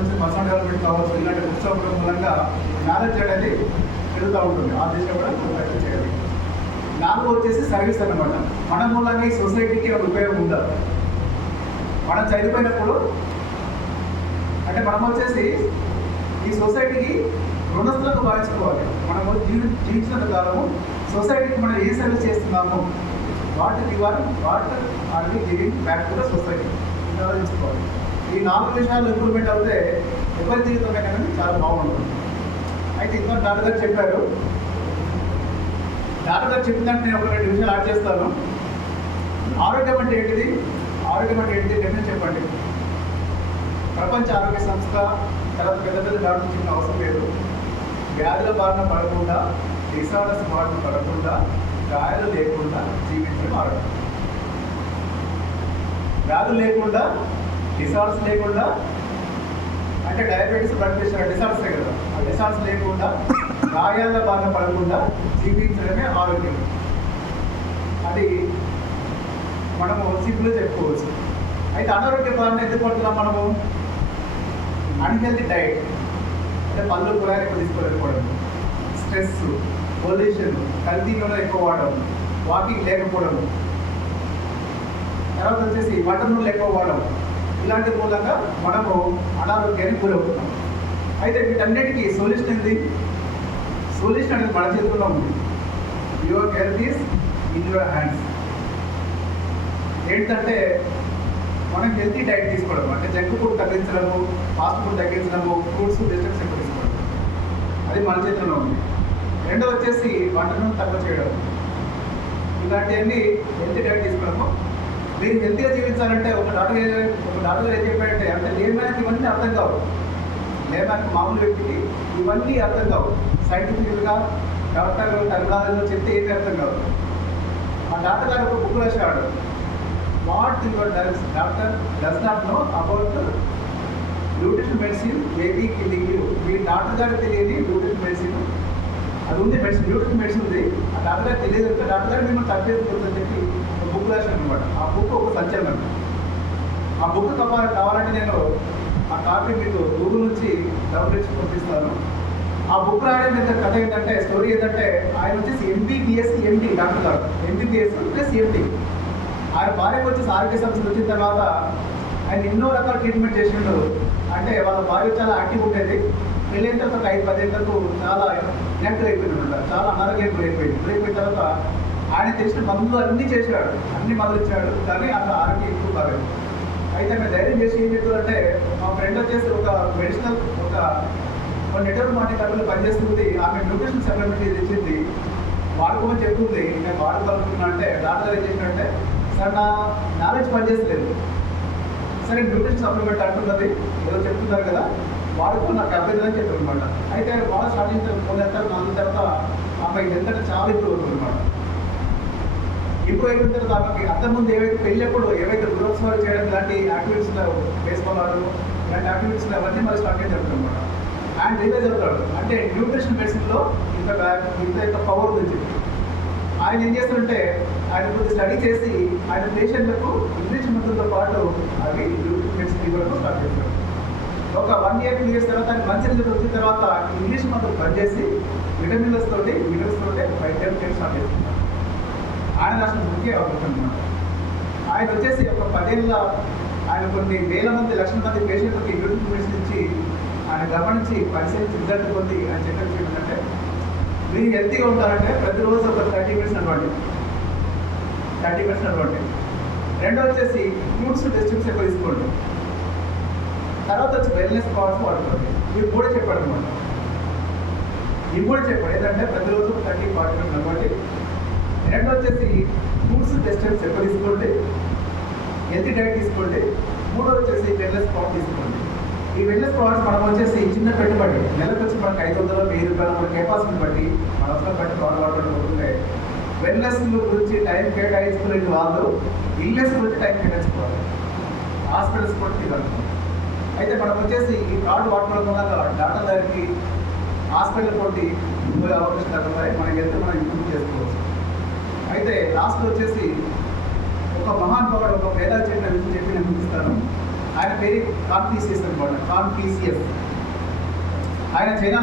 సంబంధించిన personal development కావచ్చు, ఇలాంటి బుక్స్ చదవడం మూలంగా నాలెడ్జ్ అనేది పెరుగుతూ ఉంటుంది. ఆ దిశలో కూడా మనం ప్రయత్నం చేయాలి. 4 వచ్చేసి సర్వీస్ అన్నమాట. మన మూలంగా ఈ సొసైటీకి ఒక ఉపయోగం ఉందా? మనం చనిపోయినప్పుడు అంటే మనం వచ్చేసి ఈ సొసైటీకి రుణస్థులకు భావించుకోవాలి. మనము జీవించినంత కాలము సొసైటీకి మనం ఏ సర్వీస్ చేస్తున్నాము, what are we giving back to the society ఇది ఆలోచించుకోవాలి. ఈ 4 విషయాలు ఇంప్రూవ్మెంట్ అవుతే ఎవరి జీవితమే కానీ చాలా బాగుంటుంది. అయితే ఇంకా డాక్టర్ గారు చెప్పారు. డాక్టర్ గారు చెప్పిందంటే నేను ఒక 2 విషయాలు యాడ్ చేస్తాను. ఆరోగ్యం అంటే ఏంటిది? డెఫినెట్ చెప్పండి. ప్రపంచ ఆరోగ్య సంస్థ తర్వాత పెద్ద డాక్టర్లు చెప్పిన అవసరం లేదు. వ్యాధుల బారిన పడకుండా, డిసార్డర్స్ బారిన పడకుండా, గాయాలు లేకుండా జీవించడం ఆరోగ్యం. వ్యాధులు లేకుండా, డిసార్డర్స్ లేకుండా, అంటే డయాబెటీస్, బ్లడ్ ప్రెషర్ డిసార్డర్సే కదా, ఆ డిసార్డర్స్ లేకుండా, గాయాల బారిన పడకుండా జీవించడమే ఆరోగ్యం. అది మనము సింపుల్గా చెప్పుకోవచ్చు. అయితే అనారోగ్య బారిన ఎందుకు పడుతున్నాం మనము? అన్హెల్తీ డైట్ అంటే పళ్ళు కూరగాయలు ఎక్కువ తీసుకోలేకపోవడం, స్ట్రెస్, పొల్యూషన్, కల్తీ నూనె ఎక్కువ వాడడం, వాకింగ్ లేకపోవడం, తర్వాత వచ్చేసి మటన్ నూనెలు ఎక్కువ వాడడం, ఇలాంటి మూలంగా మనము అనారోగ్యానికి గురవుతున్నాం. అయితే వీటన్నిటికీ సొల్యూషన్ ఏంటి? సొల్యూషన్ అనేది మన చేతుల్లో ఉంది. Your health is in your hands. ఏంటంటే మనం హెల్తీ డైట్ తీసుకోవడం, అంటే జంక్ ఫుడ్ తగ్గించడము, ఫాస్ట్ ఫుడ్ తగ్గించడము, ఫ్రూట్స్ వెజిటబుల్స్ ఎక్కువ తీసుకోవడం, అది మన చేతిలో ఉంది. రెండో వచ్చేసి వంటను తక్కువ చేయడం, ఇలాంటివన్నీ హెల్తీ డైట్ తీసుకోవడము. మీరు హెల్తీగా జీవించాలంటే ఒక డాక్టర్ ఏం చెప్పారంటే, అంటే లేమ్యాన్కి ఇవన్నీ అర్థం కావు. లేమ్యాన్కి మామూలు వ్యక్తికి ఇవన్నీ అర్థం కావు. సైంటిఫిక్గా డాక్టర్ టెర్మినాలజీలో చెప్తే ఏమీ అర్థం కావు. ఆ డాక్టర్ గారు ఒక బుక్ రాశాడు. What your doctor does not know about nutrition medicine baby killing you. Me doctor గారికి తెలియని న్యూట్రిషన్ మెడిసిన్ అది ఉంది. న్యూట్రిషన్ మెడిసిన్ ఉంది, ఆ డాక్టర్ గారికి తెలియదు అంటే డాక్టర్ గారు మిమ్మల్ని తప్పేస్తుందని చెప్పి ఒక బుక్ రాశాను అనమాట. ఆ బుక్ ఒక సంచలనం. ఆ బుక్ కావాలంటే నేను ఆ కాపీ మీకు గూగుల్ నుంచి డౌన్లోడ్ చేసి పంపిస్తాను. ఆ బుక్ రాయడం మీద కథ ఏంటంటే, స్టోరీ ఏంటంటే, ఆయన వచ్చేసి ఎంబీబీఎస్ ఎండి డాక్టర్ గారు, ఎంబీబీఎస్ ప్లస్ ఎండి. ఆయన భార్యకు వచ్చేసి ఆరోగ్య సమస్యలు వచ్చిన తర్వాత ఆయన ఎన్నో రకాల ట్రీట్మెంట్ చేసిండు. అంటే వాళ్ళ భార్య చాలా యాక్టివ్ ఉండేది. పెళ్ళైన తర్వాత 5-10 ఏళ్ళకు చాలా ఇనాక్టివ్ అయిపోయింది, చాలా అనారోగ్యం గురైపోయిన తర్వాత ఆయన తెలిసిన మందులు అన్నీ చేశాడు, అన్ని మందులు ఇచ్చాడు, కానీ అక్కడ ఆరోగ్యం ఎక్కువ కాలేదు. అయితే మేము ధైర్యం చేసి ఏం చెప్తారంటే, మా ఫ్రెండ్ వచ్చేసి ఒక మెడిసినల్ ఒక నెట్వర్క్ మార్కెట్ కంపెనీలో పనిచేస్తుంది. ఆమె న్యూట్రిషన్ సప్లిమెంట్ ఇచ్చింది, వాడుకోమని చెప్తుంది. నేను వాడుకోవాలనుకున్నా అంటే డాక్టర్ ఏం చేసినట్టే, సార్ నా నాలెడ్జ్ పనిచేస్తలేదు, సరే న్యూట్రిషన్ సప్లిమెంట్ అంటున్నది ఏదో చెప్తున్నారు కదా, వాడుకో నాకు అభ్యర్థి చెప్పారు అనమాట. అయితే వాళ్ళు స్టార్ట్ చేసిన 4 తర్వాత ఆమె ఎందుకంటే చాలా ఇంప్రూవ్ అవుతుంది అనమాట. ఇంప్రూవ్ అయిపోయిన తర్వాత ఆమెకి అంతకుముందు ఏవైతే పెళ్ళప్పుడు ఏవైతే గృహోత్సవాలు చేయడం ఇలాంటి యాక్టివిటీస్ బేస్బాల్ ఆడడం ఇలాంటి యాక్టివిటీస్ అవన్నీ మరి స్టార్ట్ చేసి జరుగుతుంది అనమాట. ఆయన రియలైజ్ అవుతాడు, అంటే న్యూట్రిషన్ మెడిసిన్లో ఇంత పవర్ గురించి. ఆయన ఏం చేస్తారంటే, ఆయన కొద్దిగా స్టడీ చేసి ఆయన పేషెంట్లకు ఇంగ్లీష్ మందులతో పాటు అవి న్యూట్రిషన్ మెడిసిన్ ఇవ్వడం స్టార్ట్ చేస్తారు. ఒక 1 year 2 years తర్వాత ఆయన మంచి రిజల్ట్ వచ్చిన తర్వాత ఇంగ్లీష్ మందులు బంద్ చేసి మినరల్స్ తోటి వైద్యం చేయడం స్టార్ట్ చేస్తున్నారు. ఆయన రాసిన ముఖ్య అవకాశం అనమాట. ఆయన వచ్చేసి ఒక 10 ఏళ్ళ ఆయన కొన్ని వేల మంది, లక్షల మంది పేషెంట్లకి న్యూట్రిషన్ మెడిసిన్ ఇచ్చి ఆయన గమనించి పరిశీలించి రిజల్ట్ పొంది ఆయన చెప్పేది ఏంటంటే, మీరు హెల్తీగా ఉంటారంటే ప్రతిరోజు ఒక 30 minutes నడవండి. రెండో వచ్చేసి ఫ్రూట్స్ వెజిటబుల్స్ ఎక్కువ తీసుకోండి. తర్వాత వచ్చి వెల్నెస్ పవర్స్ వాడుకోండి. ఇవి 3 చెప్పాడు అనమాట. ఈ 3 చెప్పాడు ఏంటంటే, ప్రతిరోజు 30-40 minutes నడవండి. రెండో వచ్చేసి ఫ్రూట్స్ వెజిటబుల్స్ ఎక్కువ తీసుకోండి, హెల్తీ డైట్ తీసుకోండి. మూడో వచ్చేసి వెల్నెస్ పవర్ తీసుకోండి. ఈ వెల్నెస్ పవర్స్ మనం వచ్చేసి చిన్న పెట్టుబడి, నెలకు వచ్చి మనకు 500-1000 రూపాయలు మన కెపాసిటీ బట్టి మన అవసరం బట్టి వాడుకుంటే, వెల్నెస్ గురించి టైం కేటాయించుకునే వాళ్ళు ఇల్నెస్ గురించి టైం కేటాయించుకోవాలి, హాస్పిటల్స్ కూడా తిరగాలి. అయితే మనం వచ్చేసి ఈ కార్డు వాడుకోవడం వల్ల డాక్టర్ దగ్గరికి హాస్పిటల్ కొట్టి అవకాశం తగ్గుతాయి, మనకి వెళ్తే మనం ఇంప్రూవ్ చేసుకోవచ్చు. అయితే లాస్ట్లో వచ్చేసి ఒక మహానుభావుడు ఒక వేదాలు చెప్పిన విషయం చెప్పి నేను ముగిస్తాను. ఆయన పేరు కాన్ఫ్యూసియస్ అనమాట. కాన్ఫ్యూసియస్ ఆయన చైనా